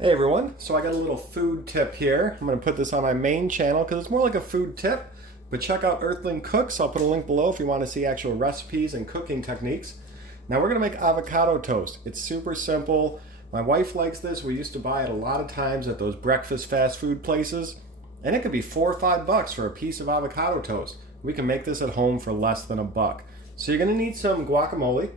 Hey everyone, so I got a little food tip here. I'm going to put this on my main channel because it's more like a food tip, but check out Earthling Cooks. I'll put a link below if you want to see actual recipes and cooking techniques. Now we're going to make avocado toast. It's super simple. My wife likes this. We used to buy it a lot of times at those breakfast fast food places, and it could be $4 or $5 for a piece of avocado toast. We can make this at home for less than $1. So you're going to need some guacamole,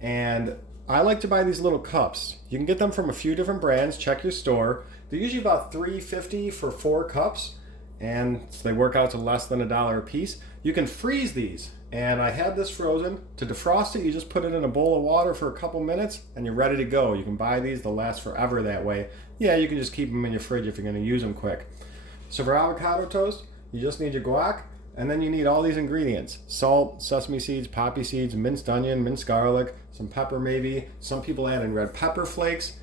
and I like to buy these little cups. You can get them from a few different brands. Check your store. They're usually about $3.50 for 4 cups, and so they work out to less than $1 a piece. You can freeze these, and I had this frozen. To defrost it, you just put it in a bowl of water for a couple minutes, and you're ready to go. You can buy these. They'll last forever that way. Yeah, you can just keep them in your fridge if you're going to use them quick. So for avocado toast, you just need your guac, and then you need all these ingredients: salt, sesame seeds, poppy seeds, minced onion, minced garlic, some pepper maybe. Some people add in red pepper flakes.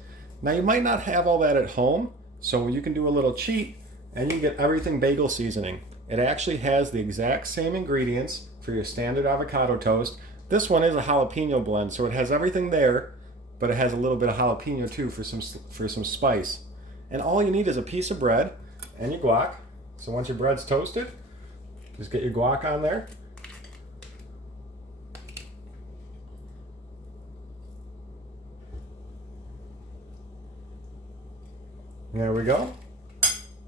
Now you might not have all that at home, so you can do a little cheat and you get everything bagel seasoning. It actually has the exact same ingredients for your standard avocado toast. This one is a jalapeno blend, so it has everything there, but it has a little bit of jalapeno too for some spice. And all you need is a piece of bread and your guac. So once your bread's toasted, just get your guac on there. There we go.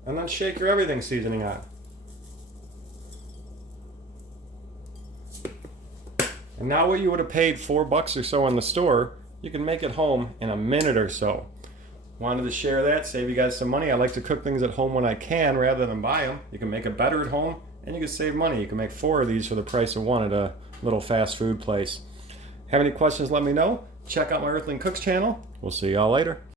And then shake your everything seasoning on. And now what you would have paid $4 or so in the store, you can make it home in a minute or so. Wanted to share that, save you guys some money. I like to cook things at home when I can rather than buy them. You can make it better at home and you can save money. You can make 4 of these for the price of 1 at a little fast food place. Have any questions, let me know. Check out my Earthling Cooks channel. We'll see y'all later.